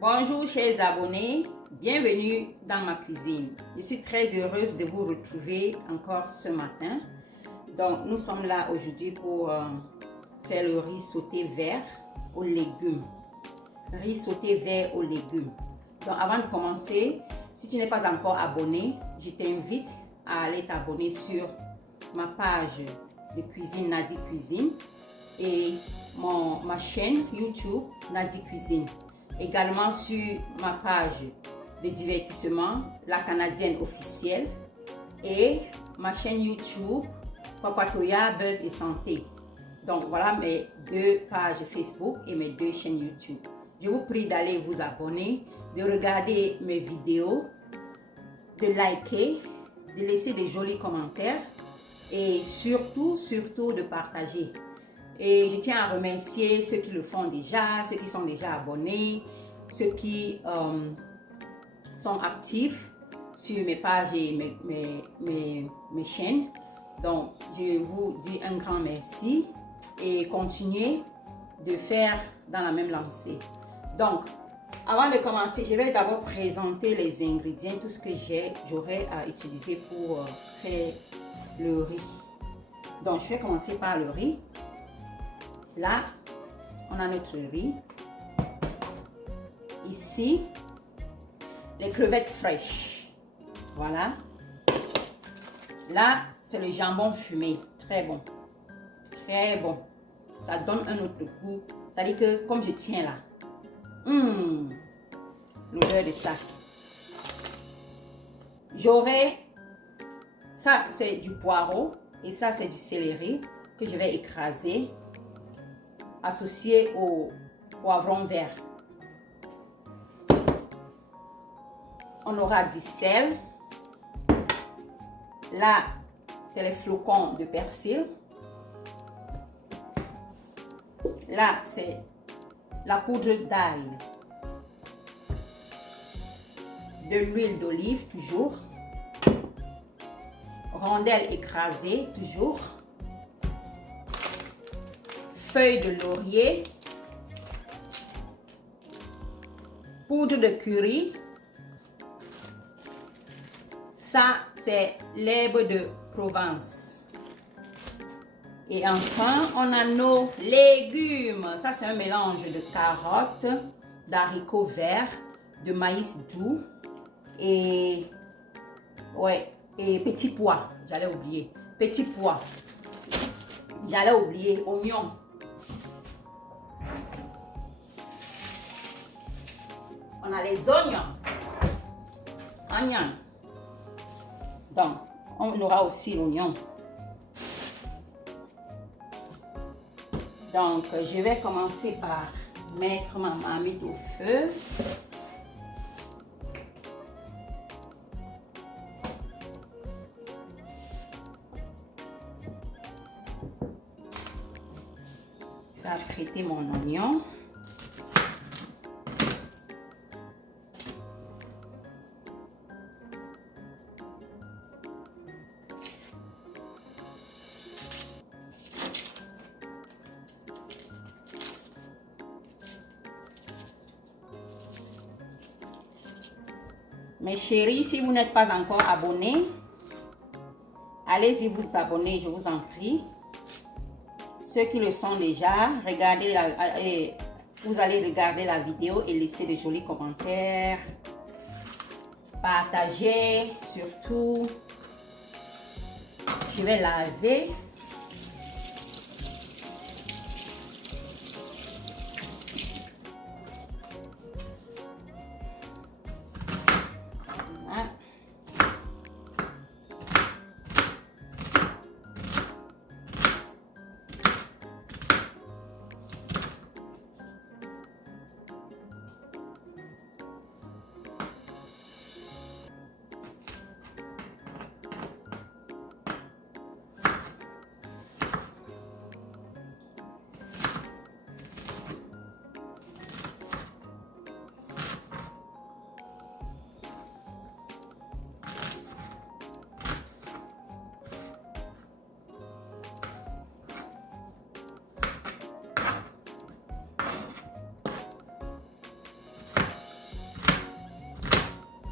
Bonjour chers abonnés, bienvenue dans ma cuisine. Je suis très heureuse de vous retrouver encore ce matin. Donc nous sommes là aujourd'hui pour faire le riz sauté vert aux légumes. Riz sauté vert aux légumes. Donc avant de commencer, si tu n'es pas encore abonné, je t'invite à aller t'abonner sur ma page de cuisine Nadi Cuisine et ma chaîne YouTube Nadi Cuisine. Également sur ma page de divertissement La Canadienne officielle et ma chaîne YouTube Papatoya Buzz et Santé. Donc voilà mes deux pages Facebook et mes deux chaînes YouTube. Je vous prie d'aller vous abonner, de regarder mes vidéos, de liker, de laisser des jolis commentaires et surtout de partager. Et je tiens à remercier ceux qui le font déjà, ceux qui sont déjà abonnés, ceux qui sont actifs sur mes pages et mes chaînes. Donc, je vous dis un grand merci et continuez de faire dans la même lancée. Donc, avant de commencer, je vais d'abord présenter les ingrédients, tout ce que j'aurai à utiliser pour faire le riz. Donc, je vais commencer par le riz. Là, on a notre riz. Ici, les crevettes fraîches. Voilà. Là, c'est le jambon fumé. Très bon. Très bon. Ça donne un autre goût. C'est-à-dire que, comme je tiens là, l'odeur de ça. J'aurai, ça c'est du poireau et ça c'est du céleri que je vais écraser, associé au poivron vert. On aura du sel. Là, c'est les flocons de persil. Là, c'est la poudre d'ail. De l'huile d'olive, toujours. Rondelles écrasées, toujours. Feuilles de laurier. Poudre de curry. Ça, c'est l'herbe de Provence. Et enfin, on a nos légumes. Ça, c'est un mélange de carottes, d'haricots verts, de maïs doux et petits pois. J'allais oublier. Petits pois. J'allais oublier. Oignons. On a les oignons. Oignons. Donc, on aura aussi l'oignon. Donc, je vais commencer par mettre ma marmite au feu. Je vais apprêter mon oignon. Mes chéris, si vous n'êtes pas encore abonnés, allez-y vous abonner, je vous en prie. Ceux qui le sont déjà, regardez vous allez regarder la vidéo et laisser de jolis commentaires. Partagez surtout. Je vais laver.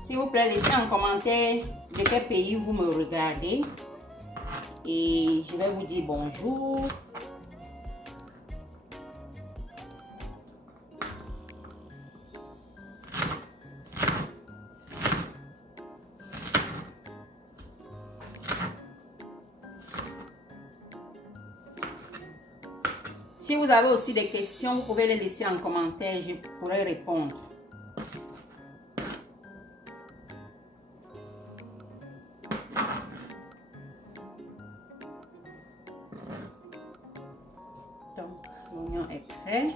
S'il vous plaît, laissez en commentaire de quel pays vous me regardez. Et je vais vous dire bonjour. Si vous avez aussi des questions, vous pouvez les laisser en commentaire, je pourrai répondre. Donc, l'oignon est prêt.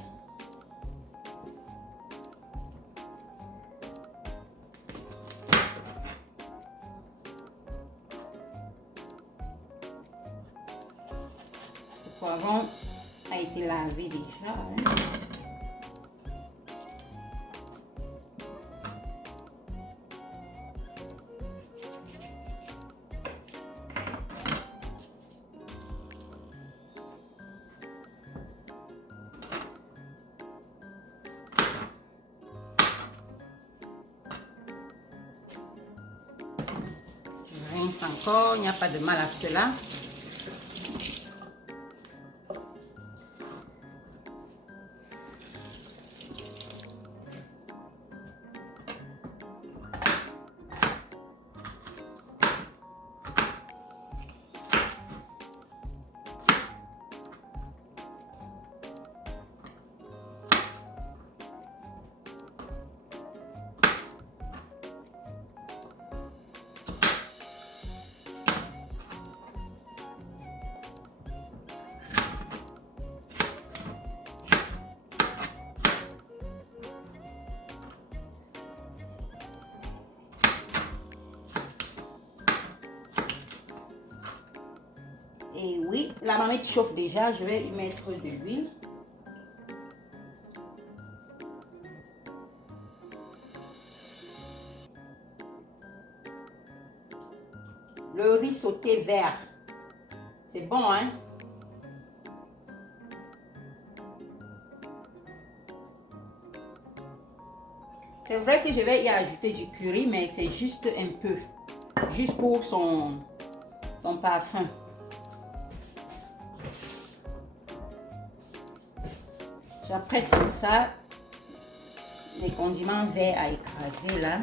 Le poivron a été lavé déjà. Je rince encore, il n'y a pas de mal à cela. Et oui, la marmite chauffe déjà, je vais y mettre de l'huile. Le riz sauté vert, c'est bon, hein? C'est vrai que je vais y ajouter du curry, mais c'est juste un peu, juste pour son parfum. J'apprête comme ça les condiments verts à écraser là.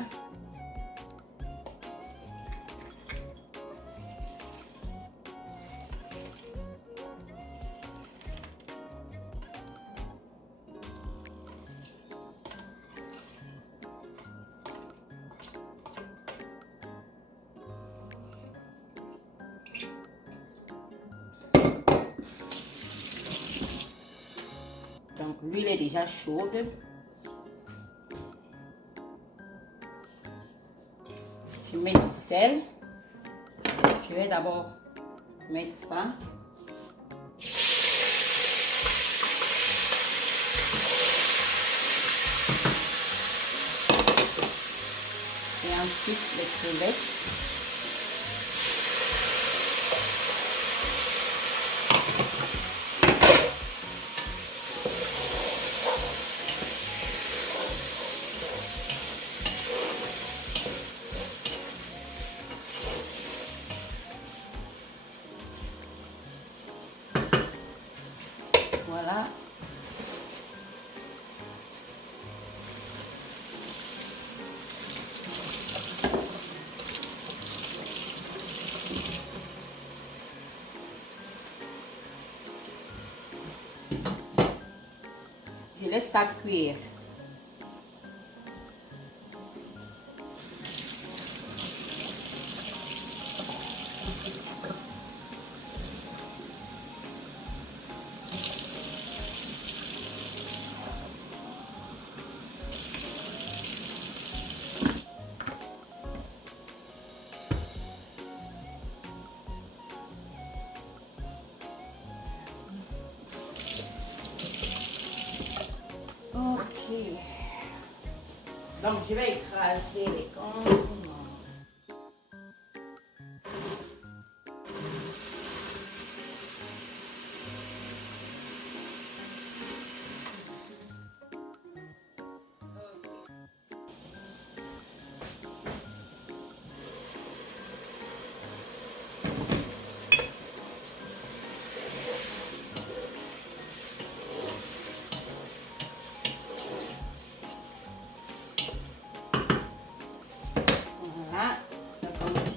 Donc l'huile est déjà chaude. Je mets du sel. Je vais d'abord mettre ça. Et ensuite les crevettes. Voilà. Je laisse ça cuire. Donc, je vais écraser les condiments.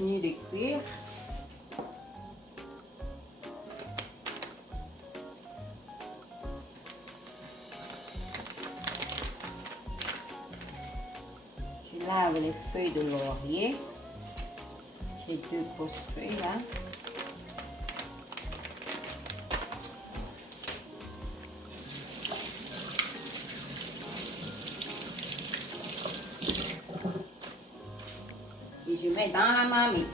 continue de cuire. Je lave les feuilles de laurier. J'ai 2 grosses feuilles là. Et je mets dans la marmite.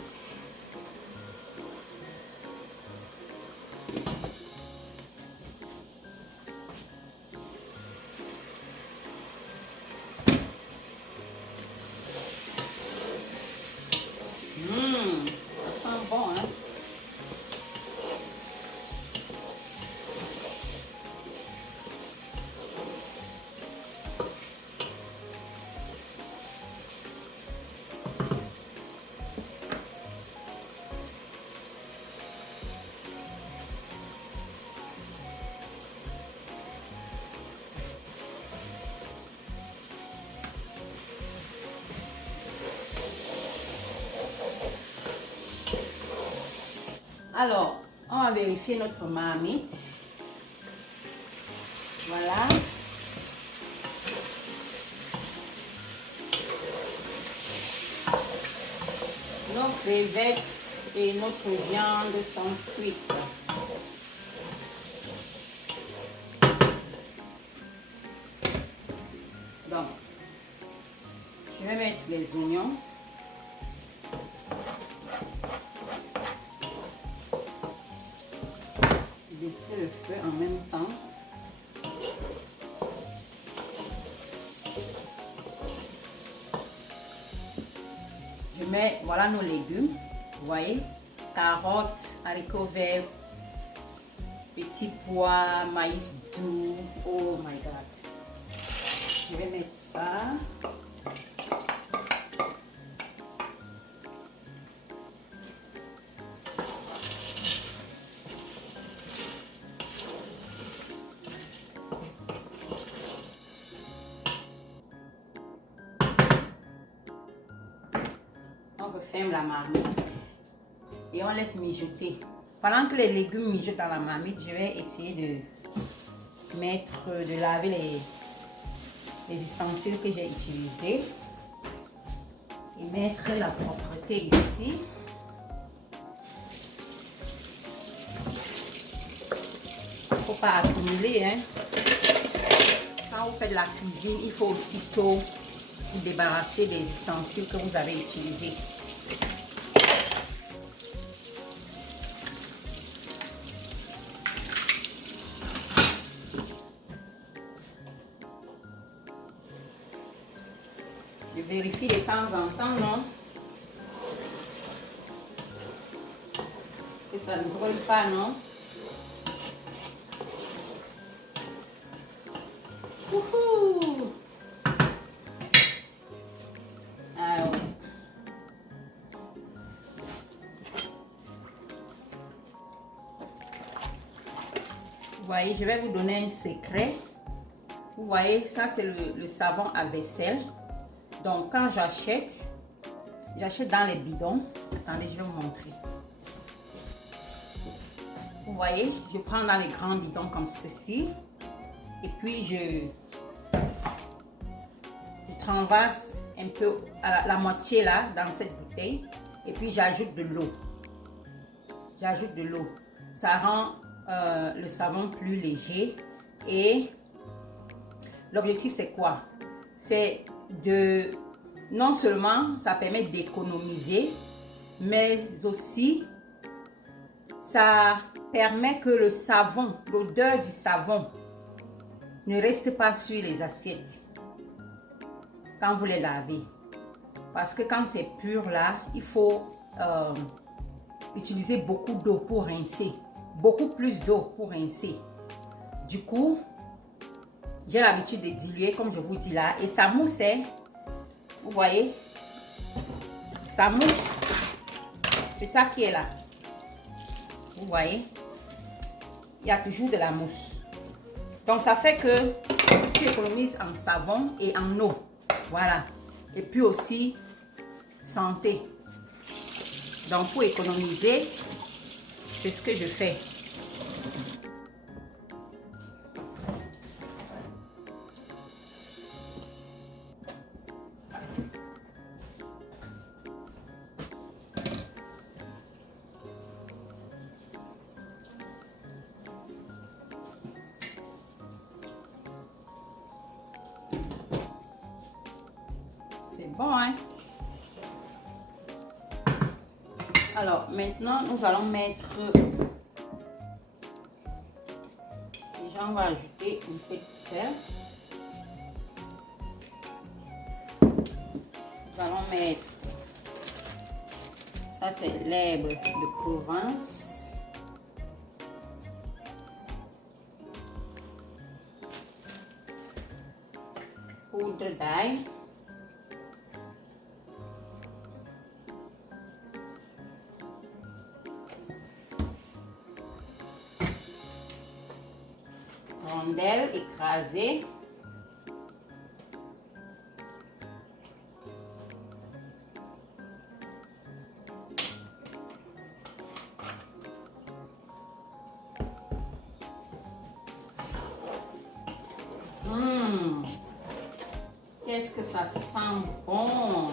Ça sent bon, hein? Alors, on va vérifier notre marmite. Voilà. Nos crevettes et notre viande sont cuites. Donc, je vais mettre les oignons. Baisser le feu en même temps. Je mets, voilà nos légumes, vous voyez, carottes, haricots verts, petits pois, maïs doux. Oh my god. Je vais mettre ça. On referme la marmite et on laisse mijoter. Pendant que les légumes mijotent dans la marmite, je vais essayer de laver les ustensiles que j'ai utilisés et mettre la propreté ici. Il ne faut pas accumuler, hein. Quand vous faites la cuisine, il faut aussitôt vous débarrasser des ustensiles que vous avez utilisés. Je vérifie de temps en temps, non? Que ça ne brûle pas, non? Wouhou! Ah ouais. Vous voyez, je vais vous donner un secret. Vous voyez, ça c'est le savon à vaisselle. Donc quand j'achète dans les bidons. Attendez, je vais vous montrer. Vous voyez, je prends dans les grands bidons comme ceci. Et puis je renverse un peu à la moitié là dans cette bouteille. Et puis j'ajoute de l'eau. J'ajoute de l'eau. Ça rend le savon plus léger. Et l'objectif c'est quoi? C'est de, non seulement ça permet d'économiser, mais aussi ça permet que le savon, l'odeur du savon ne reste pas sur les assiettes quand vous les lavez. Parce que quand c'est pur là, il faut utiliser beaucoup d'eau pour rincer. Beaucoup plus d'eau pour rincer. Du coup, j'ai l'habitude de diluer comme je vous dis là. Et ça mousse, hein. Vous voyez? Ça mousse. C'est ça qui est là. Vous voyez? Il y a toujours de la mousse. Donc ça fait que tu économises en savon et en eau. Voilà. Et puis aussi santé. Donc, pour économiser, c'est ce que je fais. C'est bon, hein? Alors, maintenant, nous allons mettre... Déjà, on va ajouter un peu de sel. Nous allons mettre... Ça, c'est l'herbe de Provence. Poudre d'ail. Rondelles écrasées. Qu'est-ce que ça sent bon!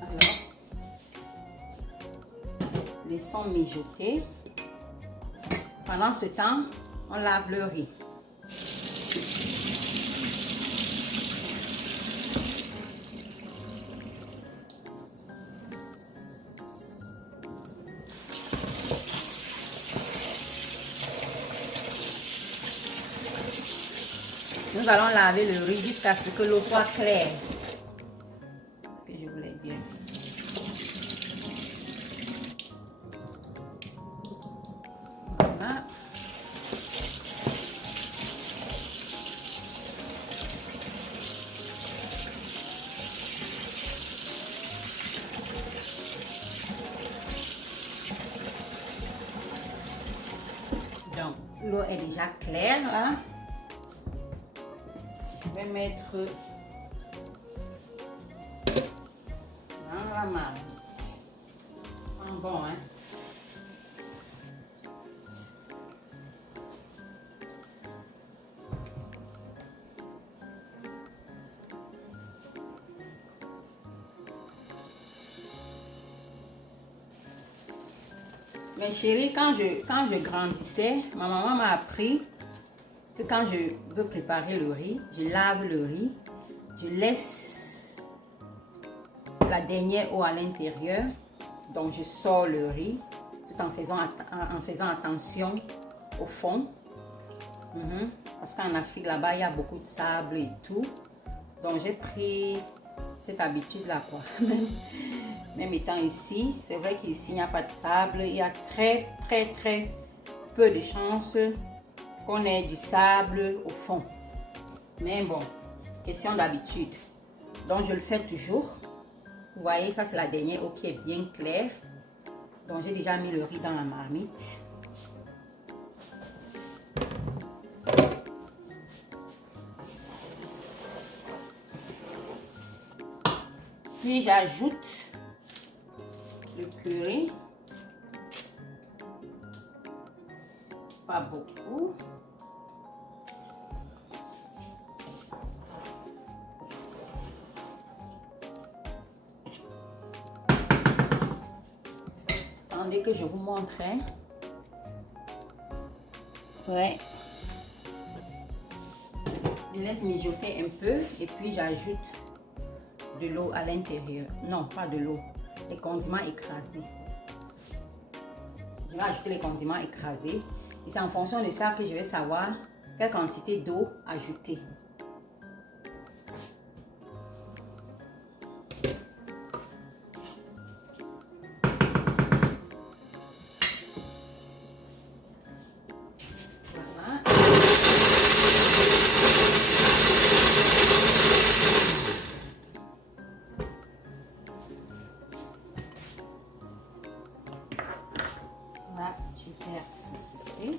Alors, laissons mijoter. Pendant ce temps, on lave le riz. Nous allons laver le riz jusqu'à ce que l'eau soit claire. C'est ce que je voulais dire. Voilà. Donc, l'eau est déjà claire là. Je vais mettre dans la marmite. Bon, hein? Mais chérie, quand je grandissais, ma maman m'a appris que quand je veux préparer le riz, je lave le riz, je laisse la dernière eau à l'intérieur, donc je sors le riz tout en faisant attention au fond. Parce qu'en Afrique, là-bas, il y a beaucoup de sable et tout. Donc j'ai pris cette habitude-là, quoi. Même étant ici, c'est vrai qu'ici, il n'y a pas de sable. Il y a très peu de chances qu'on ait du sable au fond. Mais bon, question d'habitude. Donc, je le fais toujours. Vous voyez, ça, c'est la dernière eau qui est bien claire. Donc, j'ai déjà mis le riz dans la marmite. Puis, j'ajoute le curry. Pas beaucoup. Attendez que je vous montre. Ouais. Je laisse mijoter un peu et puis j'ajoute de l'eau à l'intérieur. Non, pas de l'eau. Les condiments écrasés. Je vais ajouter les condiments écrasés. Et c'est en fonction de ça que je vais savoir quelle quantité d'eau ajouter. Voilà. Là, je verse ceci.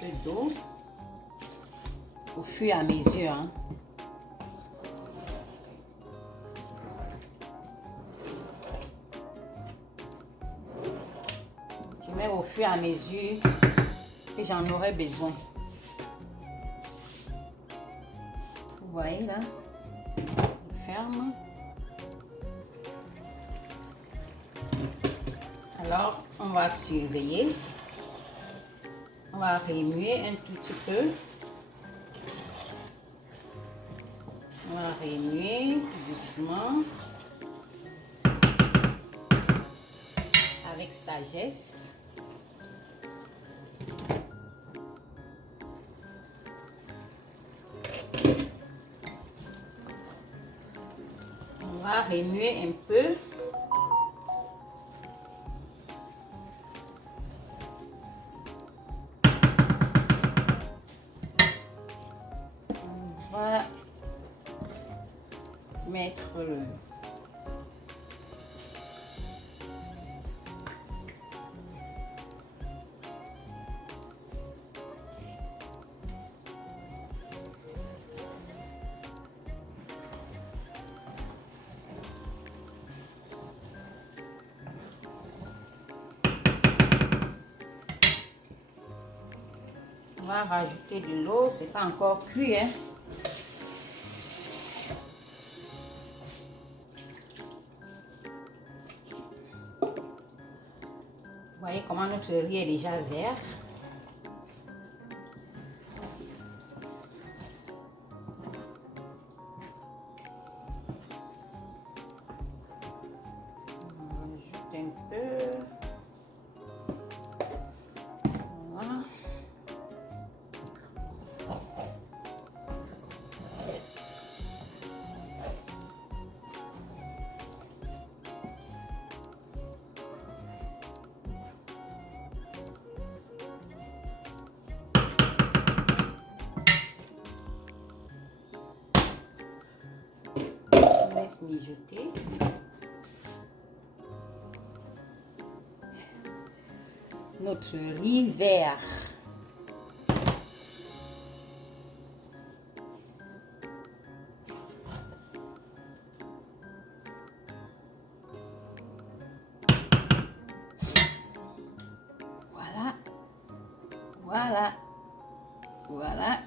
peu d'eau au fur et à mesure. Hein. Je mets au fur et à mesure que j'en aurai besoin. Vous voyez là, je ferme. Alors, on va surveiller. On va remuer un tout petit peu. On va remuer doucement. Avec sagesse. On va remuer un peu. On va mettre on va rajouter de l'eau, c'est pas encore cuit, hein. Vous voyez comment notre riz est déjà vert. On rajoute un peu. Voilà. On laisse mijoter. Notre riz vert. Voilà. Voilà. Voilà.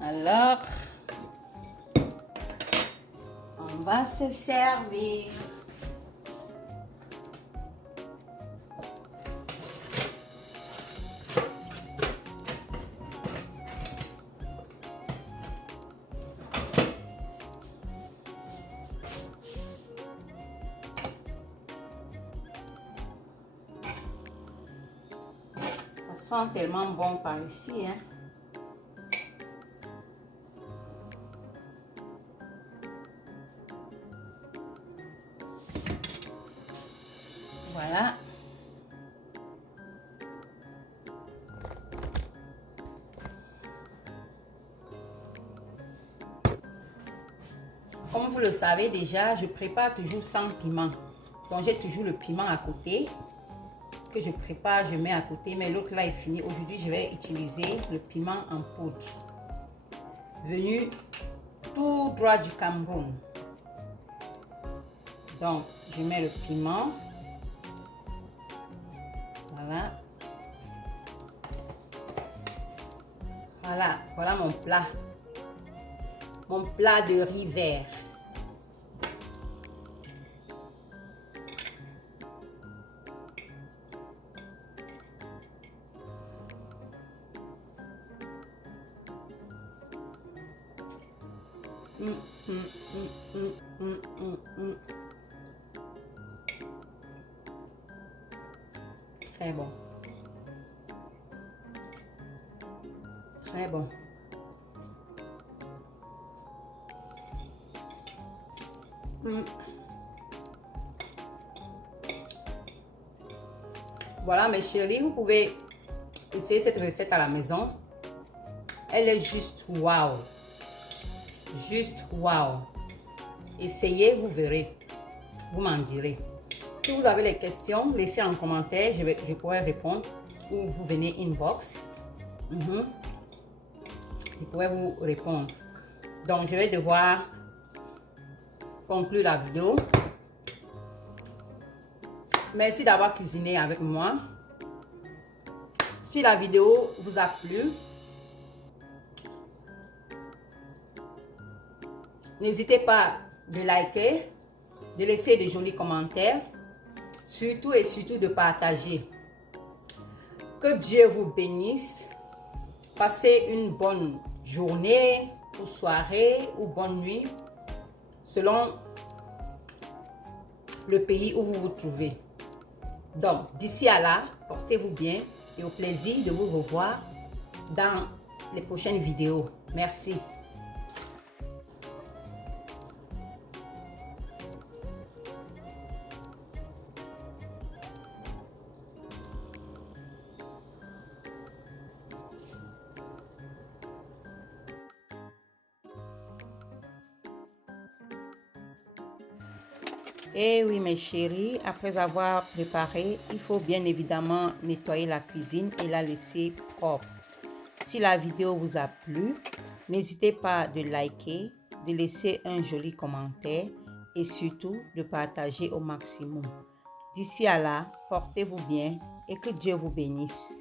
Alors, on va se servir. Ça sent tellement bon par ici, hein. Voilà. Comme vous le savez déjà, je prépare toujours sans piment. Donc j'ai toujours le piment à côté que je prépare, je mets à côté, mais l'autre là est fini. Aujourd'hui, je vais utiliser le piment en poudre, venu tout droit du Cameroun. Donc, je mets le piment. Voilà. Voilà, voilà mon plat. Mon plat de riz vert. Très bon. Très bon. Voilà mes chéris, vous pouvez essayer cette recette à la maison. Elle est juste waouh. Juste waouh. Essayez, vous verrez. Vous m'en direz. Si vous avez des questions, laissez en commentaire, je pourrai répondre. ou vous venez inbox. Je pourrais vous répondre. Donc, je vais devoir conclure la vidéo. Merci d'avoir cuisiné avec moi. Si la vidéo vous a plu, n'hésitez pas de liker, de laisser de jolis commentaires, surtout et surtout de partager. Que Dieu vous bénisse. Passez une bonne journée ou soirée ou bonne nuit selon le pays où vous vous trouvez. Donc, d'ici à là, portez-vous bien et au plaisir de vous revoir dans les prochaines vidéos. Merci. Et oui mes chéris, après avoir préparé, il faut bien évidemment nettoyer la cuisine et la laisser propre. Si la vidéo vous a plu, n'hésitez pas de liker, de laisser un joli commentaire et surtout de partager au maximum. D'ici à là, portez-vous bien et que Dieu vous bénisse.